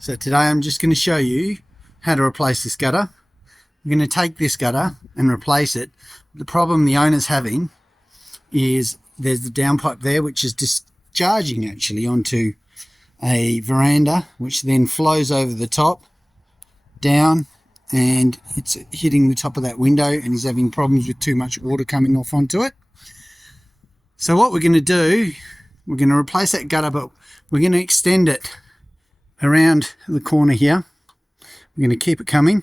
So today I'm just going to show you how to replace this gutter. We're going to take this gutter and replace it. The problem the owner's having is there's the downpipe there which is discharging actually onto a veranda, which then flows over the top down, and it's hitting the top of that window, and he's having problems with too much water coming off onto it. So what we're going to do, we're going to replace that gutter, but we're going to extend it around the corner here. We're going to keep it coming,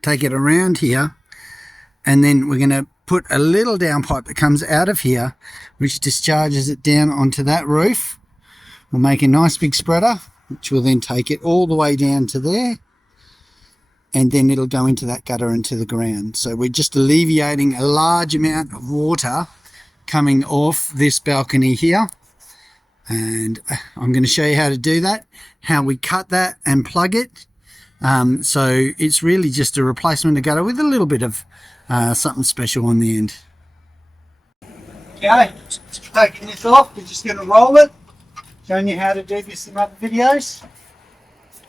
take it around here, and then we're going to put a little downpipe that comes out of here which discharges it down onto that roof. We'll make a nice big spreader which will then take it all the way down to there, and then it'll go into that gutter into the ground. So we're just alleviating a large amount of water coming off this balcony here, and I'm going to show you how to do that, how we cut that and plug it. So it's really just a replacement of gutter with a little bit of something special on the end. Okay, taking this off, we're just going to roll it, showing you how to do this in other videos.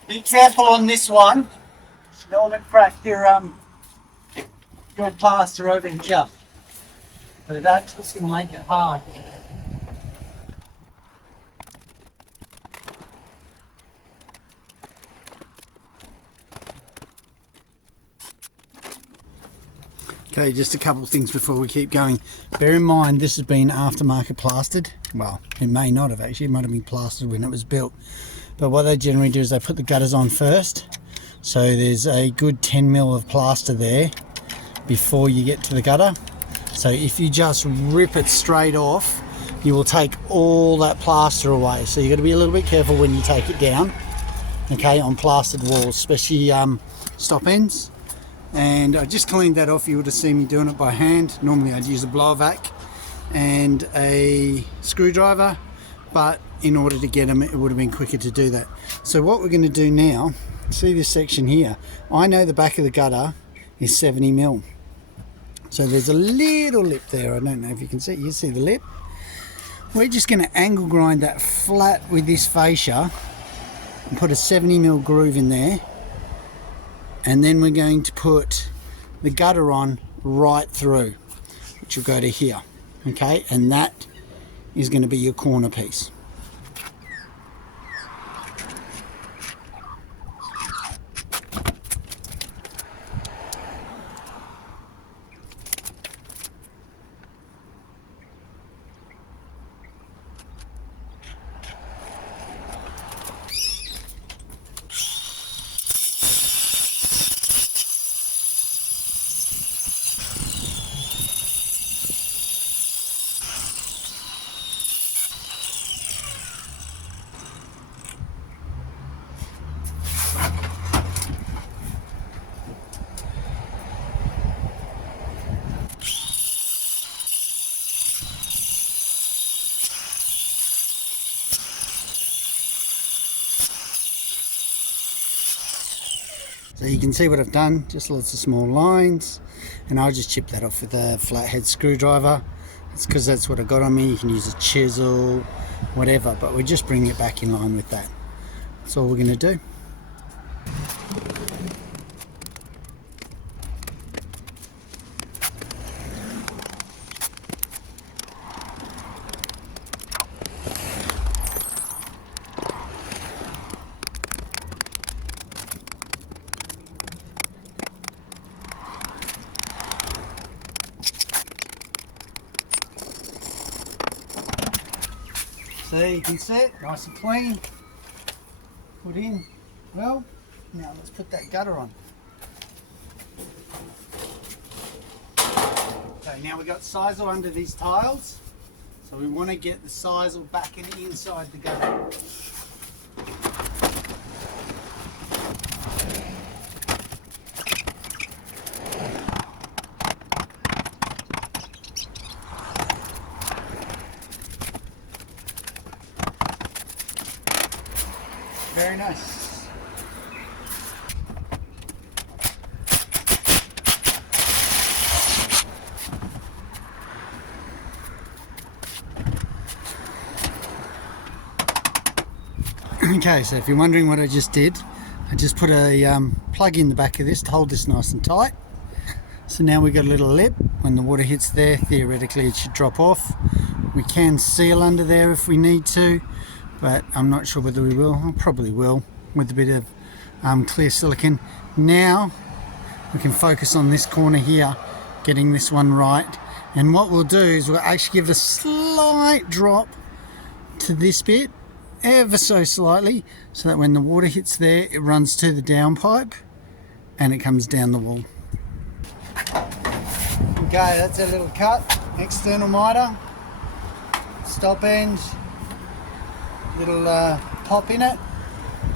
Be careful on this one, you don't want to crack your plaster over here, but that's just going to make it hard. Okay, just a couple of things before we keep going. Bear in mind this has been aftermarket plastered. Well, it may not have actually, it might have been plastered when it was built. But what they generally do is they put the gutters on first. So there's a good 10 mil of plaster there before you get to the gutter. So if you just rip it straight off, you will take all that plaster away. So you've got to be a little bit careful when you take it down, okay, on plastered walls, especially stop ends. And I just cleaned that off. You would have seen me doing it by hand. Normally I'd use a blower vac and a screwdriver, but in order to get them it would have been quicker to do that. So what we're going to do now, see this section here, I know the back of the gutter is 70 mil. So there's a little lip there. I don't know if you can see the lip. We're just going to angle grind that flat with this fascia and put a 70 mil groove in there. And then we're going to put the gutter on right through, which will go to here, okay? And that is going to be your corner piece. So you can see what I've done, just lots of small lines, and I'll just chip that off with a flathead screwdriver. It's because that's what I got on me. You can use a chisel, whatever, but we just bring it back in line with that. That's all we're going to do. So you can see it, nice and clean, put in well. Now let's put that gutter on. Okay, now we've got sisal under these tiles, so we want to get the sisal back and inside the gutter. Very nice. Okay, so if you're wondering what I just did, I just put a plug in the back of this to hold this nice and tight. So now we've got a little lip. When the water hits there, theoretically it should drop off. We can seal under there if we need to, but I'm not sure whether we will. I probably will, with a bit of clear silicone. Now we can focus on this corner here, getting this one right. And what we'll do is we'll actually give it a slight drop to this bit, ever so slightly, so that when the water hits there, it runs to the downpipe and it comes down the wall. Okay, that's a little cut, external miter, stop end, little pop in it.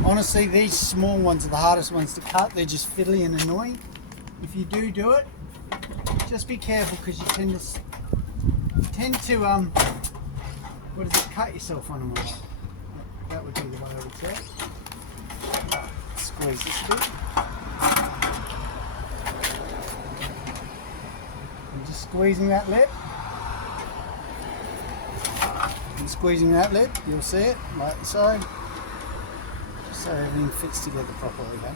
Honestly, these small ones are the hardest ones to cut. They're just fiddly and annoying. If you do it, just be careful, because you tend to what is it, cut yourself on them. That would be the way I would say it. Squeeze this a bit. I'm just squeezing that lip. And squeezing that lip, you'll see it, like so. So everything fits together properly, okay?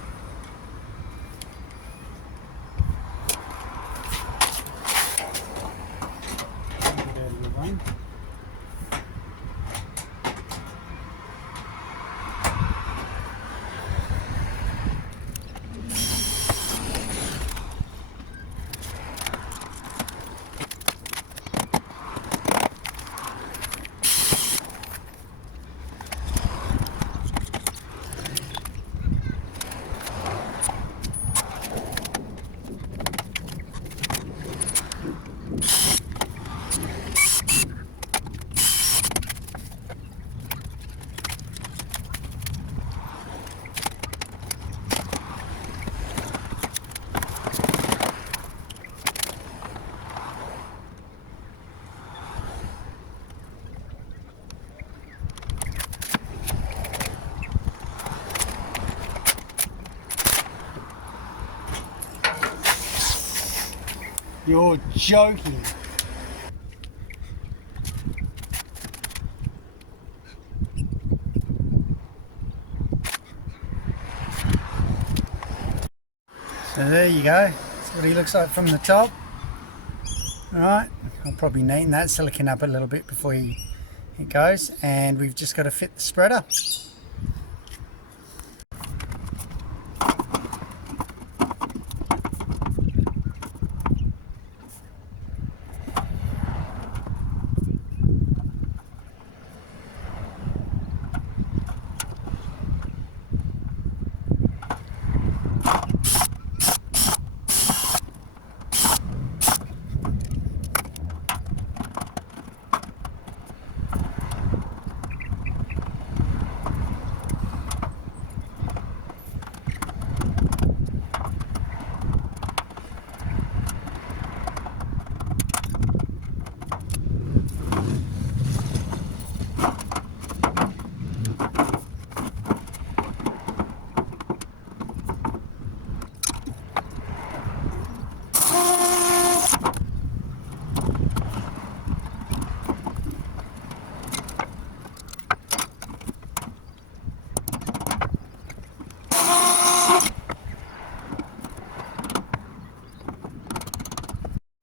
You're joking. So there you go. That's what he looks like from the top. Alright, I'll probably neaten that silicone up a little bit before it goes. And we've just got to fit the spreader.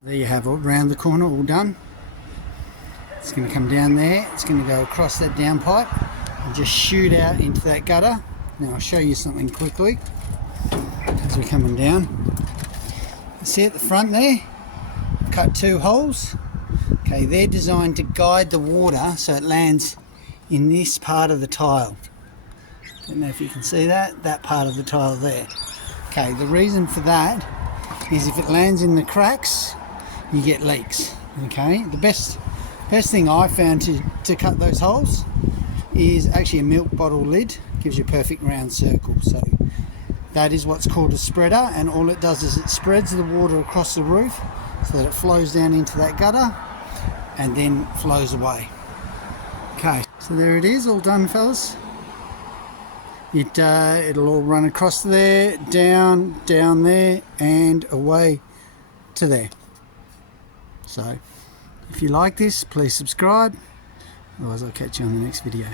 There you have it, round the corner, all done. It's going to come down there, it's going to go across that downpipe and just shoot out into that gutter. Now I'll show you something quickly as we're coming down. See at the front there, I've cut 2 holes. Okay, they're designed to guide the water so it lands in this part of the tile. Don't know if you can see that part of the tile there. Okay, the reason for that is if it lands in the cracks, you get leaks. Okay, the best thing I found to cut those holes is actually a milk bottle lid. Gives you a perfect round circle. So that is what's called a spreader, and all it does is it spreads the water across the roof so that it flows down into that gutter and then flows away. Okay, so there it is, all done, fellas. It'll all run across there, down there, and away to there. So if you like this, please subscribe, otherwise I'll catch you on the next video.